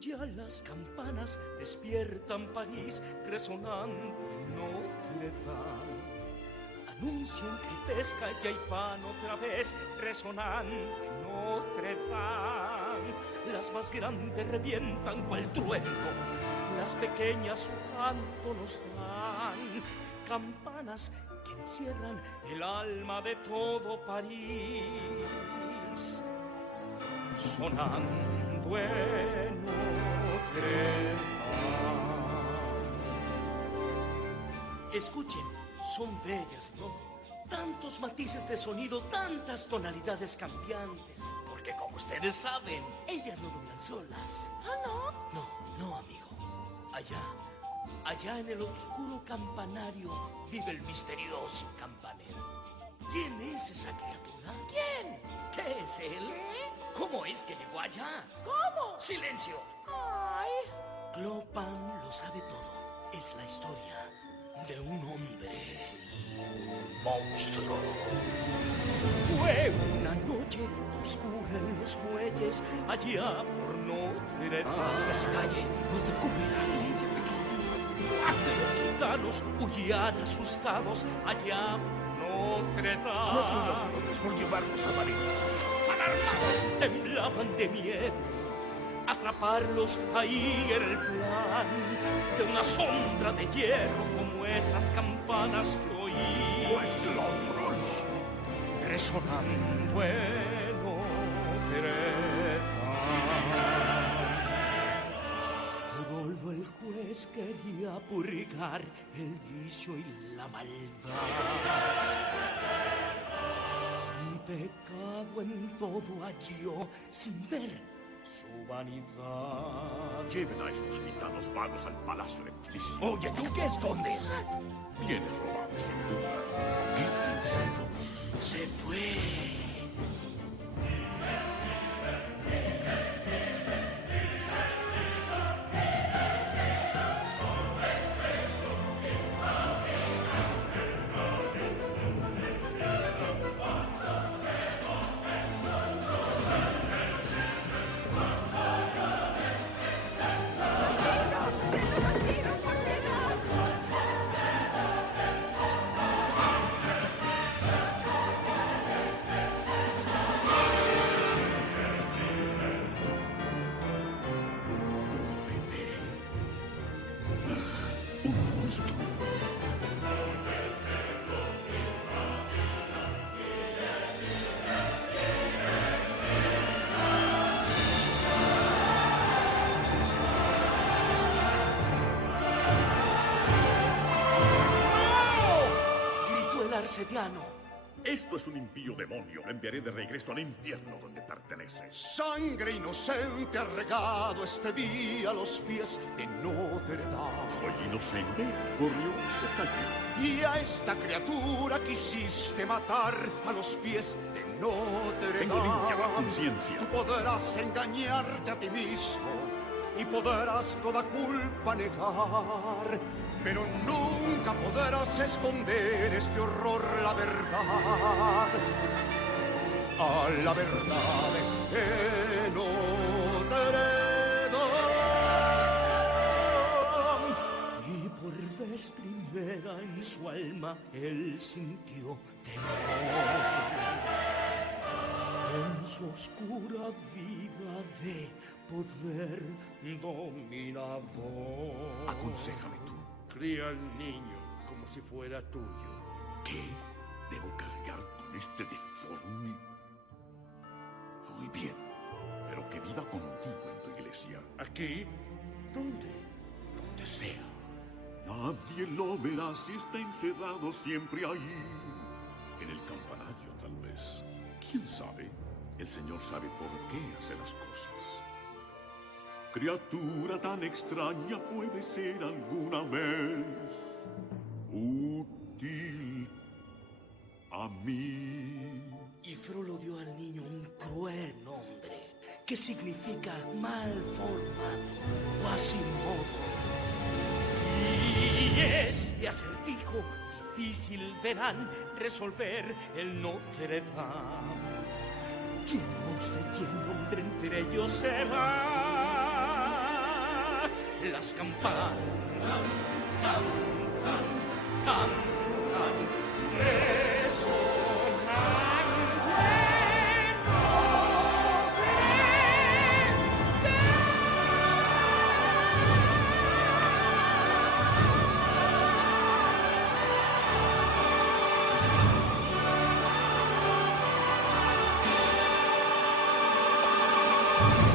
Ya las campanas despiertan París, resonando en Notre Dame. Anuncian que hay pesca y que hay pan otra vez, resonando en Notre Dame. Las más grandes revientan cual trueno, las pequeñas su canto nos dan. Campanas que encierran el alma de todo París, sonando en Notre Dame. Escuchen, son bellas, ¿no? Tantos matices de sonido, tantas tonalidades cambiantes. Porque como ustedes saben, ellas no doblan solas. ¿Ah, no? No, amigo. Allá en el oscuro campanario vive el misterioso campanero. ¿Quién es esa criatura? ¿Quién? ¿Qué es él? ¿Qué? ¿Cómo es que llegó allá? ¿Cómo? ¡Silencio! Ay. Clopan lo sabe todo. Es la historia de un hombre monstruo. Fue una noche oscura en los muelles, allá por Notre Dame. ¡Que se calle! ¡Nos descubrirá! ¡Silencio! Los gitanos huían asustados allá por Notre Dame. Por llevarnos a París. Alarmados temblaban de miedo. Atraparlos ahí era el plan de una sombra de hierro como esas campanas que oí. Pues claustros. Resonando en Notre Dame. Frollo el juez quería purgar el vicio y la maldad. Y pecado en todo halló sin ver su vanidad. Lleven a estos gitanos vagos al Palacio de Justicia. Oye, ¿tú qué escondes? Vienes robado sin duda. Quítense. Se fue. Arcediano. Esto es un impío demonio. Lo enviaré de regreso al infierno donde pertenece. Sangre inocente ha regado este día a los pies de Notre Dame. Soy inocente. Corrió, se cayó. Y a esta criatura quisiste matar a los pies de Notre Dame. Tengo limpia la conciencia. Tú podrás engañarte a ti mismo y podrás toda culpa negar, pero nunca podrás esconder este horror, la verdad. A la verdad en Notre Dame. Y por vez primera en su alma él sintió temor. En su oscura vida de poder dominador. Aconséjame tú. Cría al niño como si fuera tuyo. ¿Qué? ¿Debo cargar con este deforme? Muy bien, pero que viva contigo en tu iglesia. ¿Aquí? ¿Dónde? Donde sea. Nadie lo verá si está encerrado siempre ahí. En el campanario, tal vez. ¿Quién sabe? El Señor sabe por qué hace las cosas. Criatura tan extraña puede ser alguna vez útil a mí. Y Frollo dio al niño un cruel nombre que significa mal formado, Quasimodo. Y este acertijo difícil verán resolver el Notre Dame. ¿Quién monstruo y quién hombre entre ellos será? las campanas cantan, cantan,